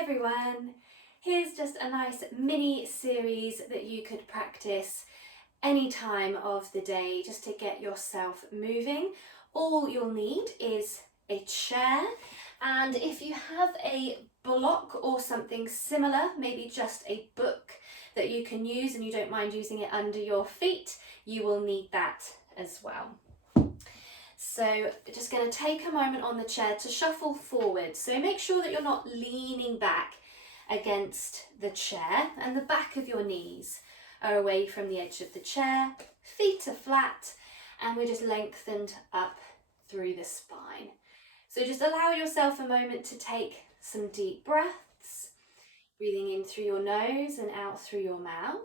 everyone, here's just a nice mini series that you could practice any time of the day just to get yourself moving. All you'll need is a chair, and if you have a block or something similar, maybe just a book that you can use and you don't mind using it under your feet, you will need that as well. So just going to take a moment on the chair to shuffle forward. So make sure that you're not leaning back against the chair and the back of your knees are away from the edge of the chair. Feet are flat and we're just lengthened up through the spine. So just allow yourself a moment to take some deep breaths, breathing in through your nose and out through your mouth.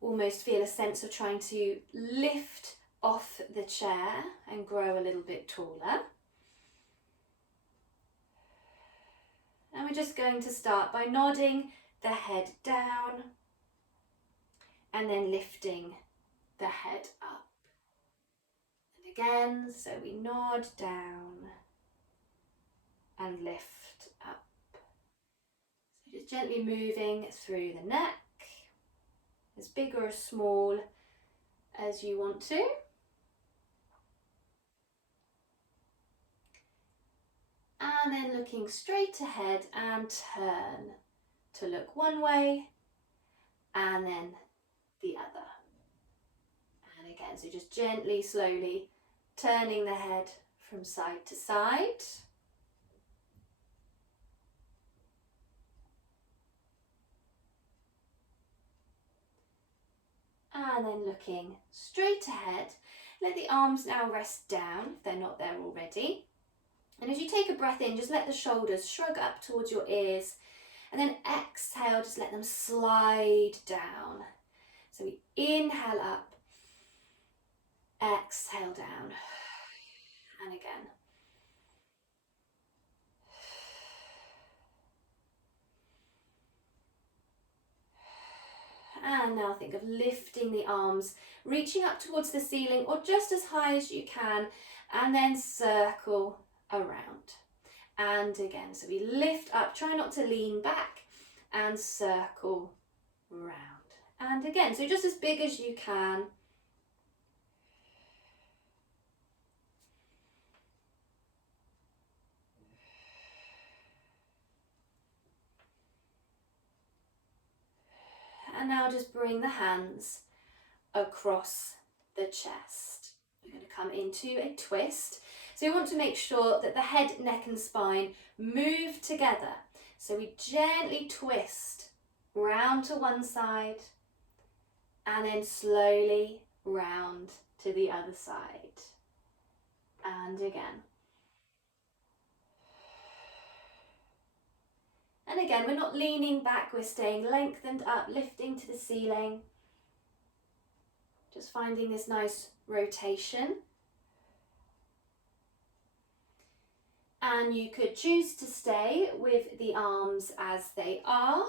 Almost feel a sense of trying to lift off the chair and grow a little bit taller. And we're just going to start by nodding the head down and then lifting the head up. And again, so we nod down and lift up. So just gently moving through the neck, as big or as small as you want to. And then looking straight ahead and turn to look one way and then the other. And again, so just gently, slowly turning the head from side to side. And then looking straight ahead. Let the arms now rest down if they're not there already. And as you take a breath in, just let the shoulders shrug up towards your ears. And then exhale, just let them slide down. So we inhale up, exhale down, and again. And now think of lifting the arms, reaching up towards the ceiling or just as high as you can, and then circle around. And again, so we lift up, try not to lean back, and circle round. And again, so just as big as you can. And now just bring the hands across the chest. We're going to come into a twist. So we want to make sure that the head, neck and spine move together. So we gently twist round to one side and then slowly round to the other side. And again. And again, we're not leaning back, we're staying lengthened up, lifting to the ceiling. Just finding this nice rotation. And you could choose to stay with the arms as they are,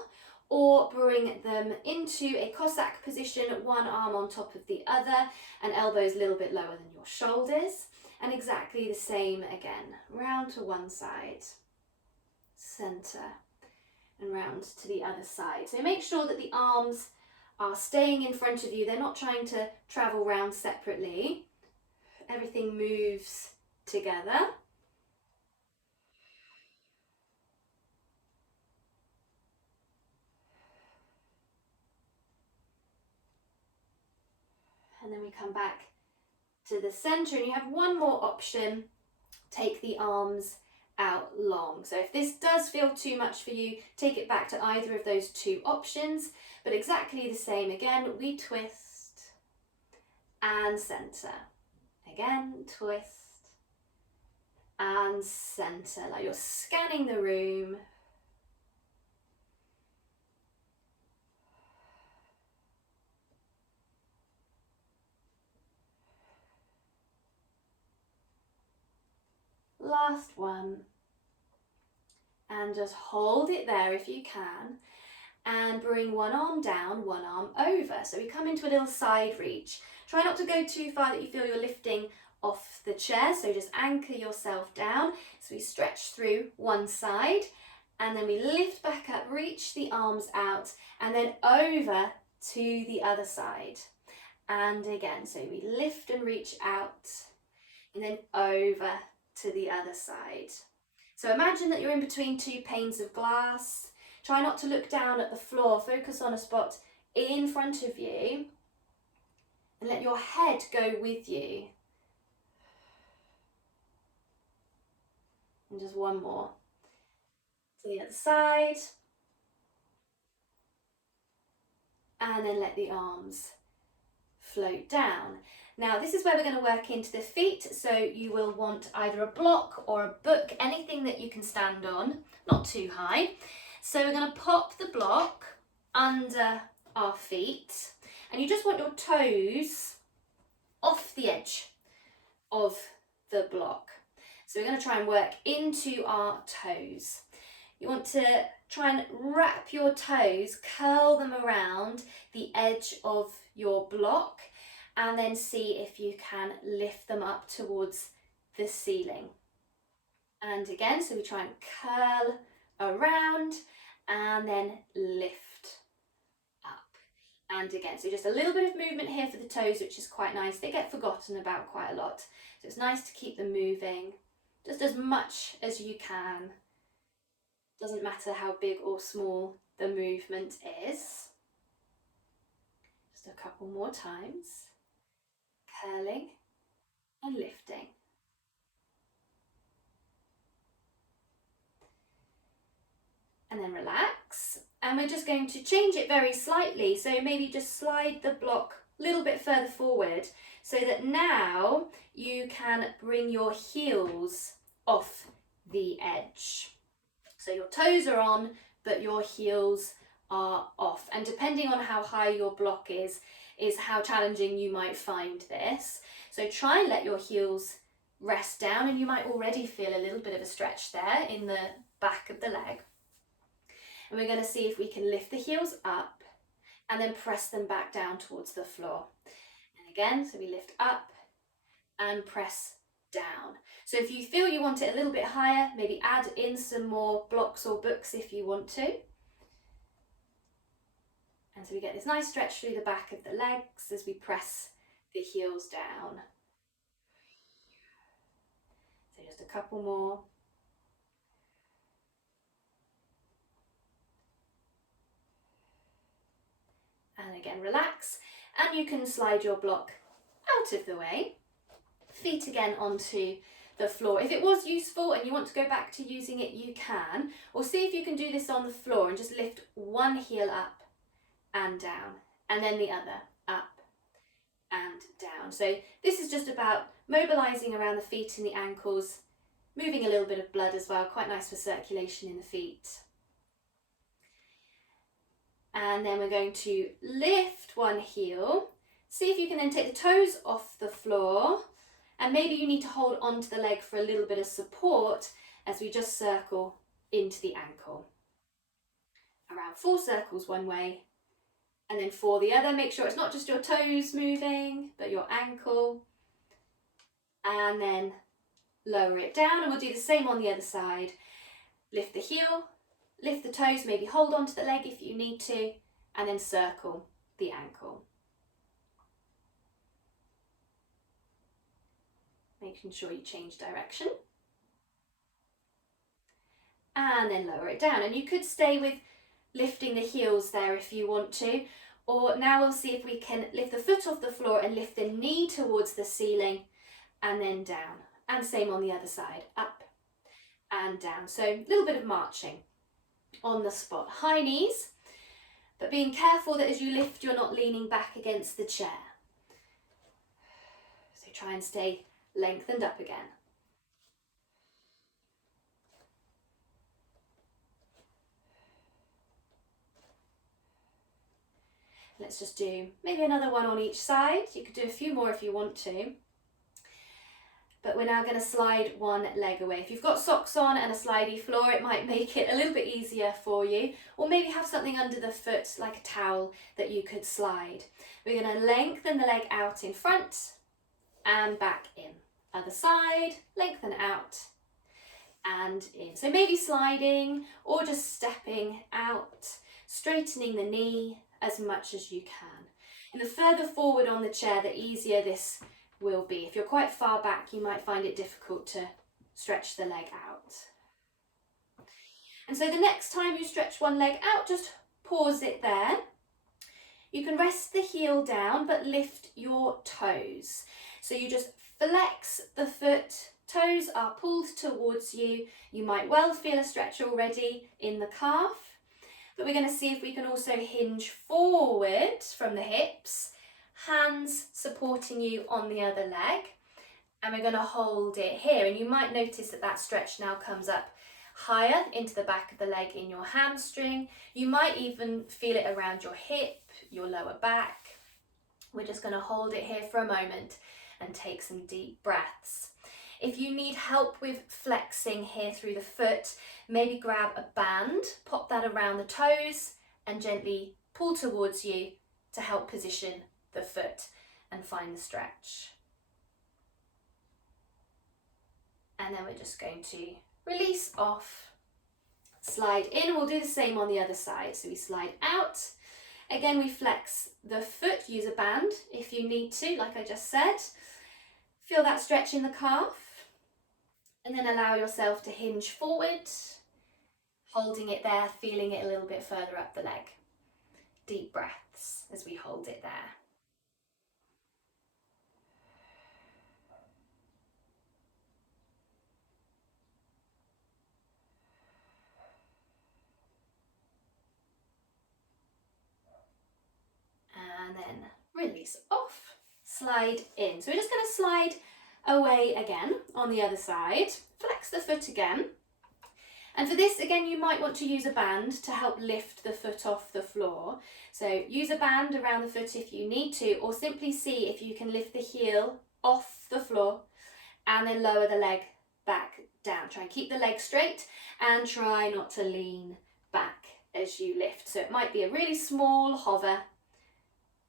or bring them into a Cossack position, one arm on top of the other, and elbows a little bit lower than your shoulders. And exactly the same again, round to one side, center, and round to the other side. So make sure that the arms are staying in front of you. They're not trying to travel round separately. Everything moves together. And then we come back to the center and you have one more option. Take the arms out long. So if this does feel too much for you, take it back to either of those two options, but exactly the same. Again, we twist and center. Again, twist and center, like you're scanning the room. Last one. And just hold it there if you can. And bring one arm down, one arm over. So we come into a little side reach. Try not to go too far that you feel you're lifting off the chair. So just anchor yourself down. So we stretch through one side and then we lift back up, reach the arms out, and then over to the other side. And again, so we lift and reach out, and then over to the other side. So imagine that you're in between two panes of glass. Try not to look down at the floor, focus on a spot in front of you, and let your head go with you. And just one more. To the other side. And then let the arms float down. Now this is where we're going to work into the feet, so you will want either a block or a book, anything that you can stand on, not too high. So we're going to pop the block under our feet, and you just want your toes off the edge of the block. So we're going to try and work into our toes. You want to try and wrap your toes, curl them around the edge of your block, and then see if you can lift them up towards the ceiling. And again, so we try and curl around and then lift up. And again, so just a little bit of movement here for the toes, which is quite nice. They get forgotten about quite a lot. So it's nice to keep them moving just as much as you can. Doesn't matter how big or small the movement is. Just a couple more times. Curling and lifting. And then relax. And we're just going to change it very slightly. So maybe just slide the block a little bit further forward so that now you can bring your heels off the edge. So your toes are on, but your heels are off. And depending on how high your block is how challenging you might find this. So try and let your heels rest down, and you might already feel a little bit of a stretch there in the back of the leg. And we're going to see if we can lift the heels up and then press them back down towards the floor. And again, so we lift up and press down. So if you feel you want it a little bit higher, maybe add in some more blocks or books if you want to. And so we get this nice stretch through the back of the legs as we press the heels down. So just a couple more. And again, relax, and you can slide your block out of the way. Feet again onto the floor. If it was useful and you want to go back to using it, you can. Or see if you can do this on the floor and just lift one heel up and down, and then the other up and down. So this is just about mobilizing around the feet and the ankles, moving a little bit of blood as well, quite nice for circulation in the feet. And then we're going to lift one heel. See if you can then take the toes off the floor, and maybe you need to hold onto the leg for a little bit of support as we just circle into the ankle. Around 4 circles one way, and then 4 the other. Make sure it's not just your toes moving, but your ankle. And then lower it down, and we'll do the same on the other side. Lift the heel, lift the toes, maybe hold onto the leg if you need to, and then circle the ankle. Making sure you change direction. And then lower it down. And you could stay with lifting the heels there if you want to. Or now we'll see if we can lift the foot off the floor and lift the knee towards the ceiling and then down. And same on the other side, up and down. So a little bit of marching on the spot. High knees, but being careful that as you lift, you're not leaning back against the chair. So try and stay lengthened up again. Let's just do maybe another one on each side. You could do a few more if you want to. But we're now going to slide one leg away. If you've got socks on and a slidey floor, it might make it a little bit easier for you. Or maybe have something under the foot, like a towel, that you could slide. We're going to lengthen the leg out in front and back in. Other side, lengthen out and in. So maybe sliding or just stepping out, straightening the knee as much as you can. And the further forward on the chair, the easier this will be. If you're quite far back, you might find it difficult to stretch the leg out. And so the next time you stretch one leg out, just pause it there. You can rest the heel down, but lift your toes. So you just flex the foot, toes are pulled towards you. You might well feel a stretch already in the calf, but we're going to see if we can also hinge forward from the hips, hands supporting you on the other leg, and we're going to hold it here. And you might notice that that stretch now comes up higher into the back of the leg in your hamstring. You might even feel it around your hip, your lower back. We're just going to hold it here for a moment and take some deep breaths. If you need help with flexing here through the foot, maybe grab a band, pop that around the toes and gently pull towards you to help position the foot and find the stretch. And then we're just going to release off, slide in. We'll do the same on the other side. So we slide out. Again, we flex the foot, use a band if you need to, like I just said. Feel that stretch in the calf. And then allow yourself to hinge forward, holding it there, feeling it a little bit further up the leg. Deep breaths as we hold it there. And then release off, slide in. So we're just going to slide away again on the other side, flex the foot again. And for this, again, you might want to use a band to help lift the foot off the floor. So use a band around the foot if you need to, or simply see if you can lift the heel off the floor and then lower the leg back down. Try and keep the leg straight and try not to lean back as you lift. So it might be a really small hover,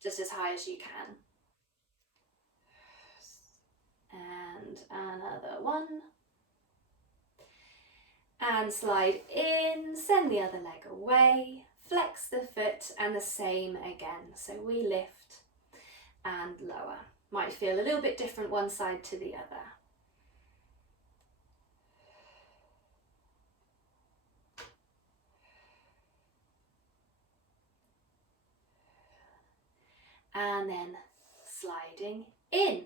just as high as you can. And another one. And slide in, send the other leg away, flex the foot, and the same again. So we lift and lower. Might feel a little bit different one side to the other. And then sliding in.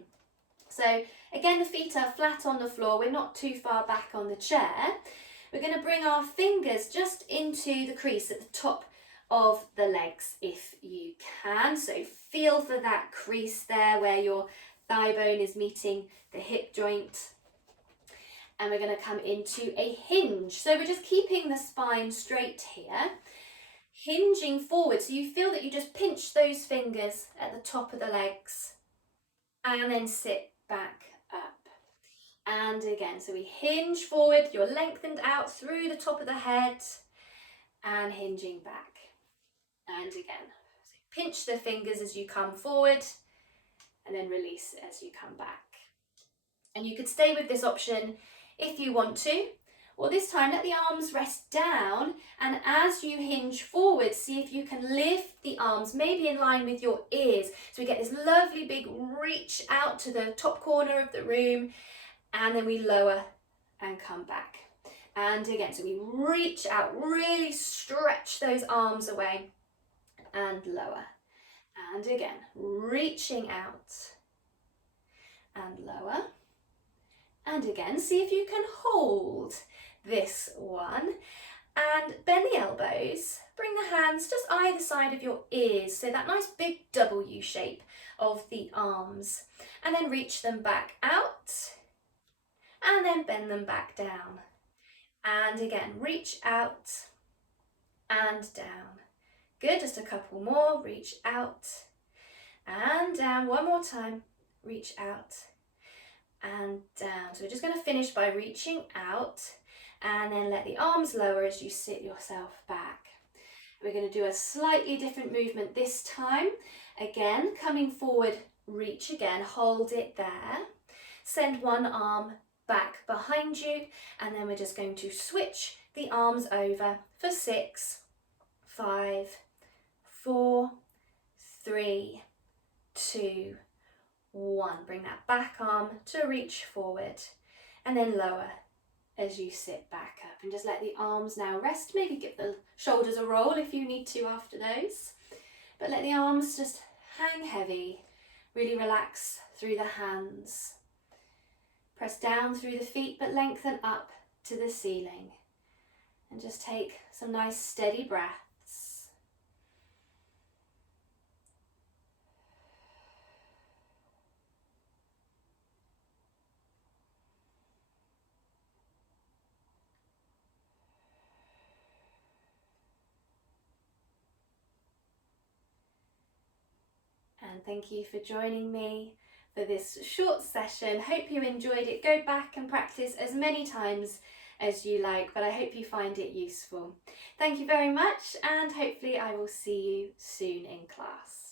So again, the feet are flat on the floor. We're not too far back on the chair. We're going to bring our fingers just into the crease at the top of the legs if you can. So feel for that crease there where your thigh bone is meeting the hip joint. And we're going to come into a hinge. So we're just keeping the spine straight here, hinging forward. So you feel that you just pinch those fingers at the top of the legs and then sit back up. And again, so we hinge forward, you're lengthened out through the top of the head and hinging back. And again, so pinch the fingers as you come forward and then release as you come back. And you could stay with this option if you want to, or this time let the arms rest down, and as you hinge forward, see if you can lift the arms maybe in line with your ears. So we get this lovely big reach out to the top corner of the room, and then we lower and come back. And again, so we reach out, really stretch those arms away and lower. And again, reaching out and lower. And again, see if you can hold this one. And bend the elbows, bring the hands just either side of your ears, so that nice big W shape of the arms. And then reach them back out. And then bend them back down. And again, reach out and down. Good, just a couple more. Reach out and down. One more time. Reach out and down. So we're just going to finish by reaching out and then let the arms lower as you sit yourself back. We're going to do a slightly different movement this time. Again, coming forward, reach again, hold it there. Send one arm back behind you, and then we're just going to switch the arms over for 6, 5, 4, 3, 2, 1. Bring that back arm to reach forward and then lower as you sit back up, and just let the arms now rest. Maybe give the shoulders a roll if you need to after those, but let the arms just hang heavy. Really relax through the hands. Press down through the feet, but lengthen up to the ceiling. And just take some nice steady breaths. And thank you for joining me for this short session. Hope you enjoyed it. Go back and practice as many times as you like, but I hope you find it useful. Thank you very much, and hopefully I will see you soon in class.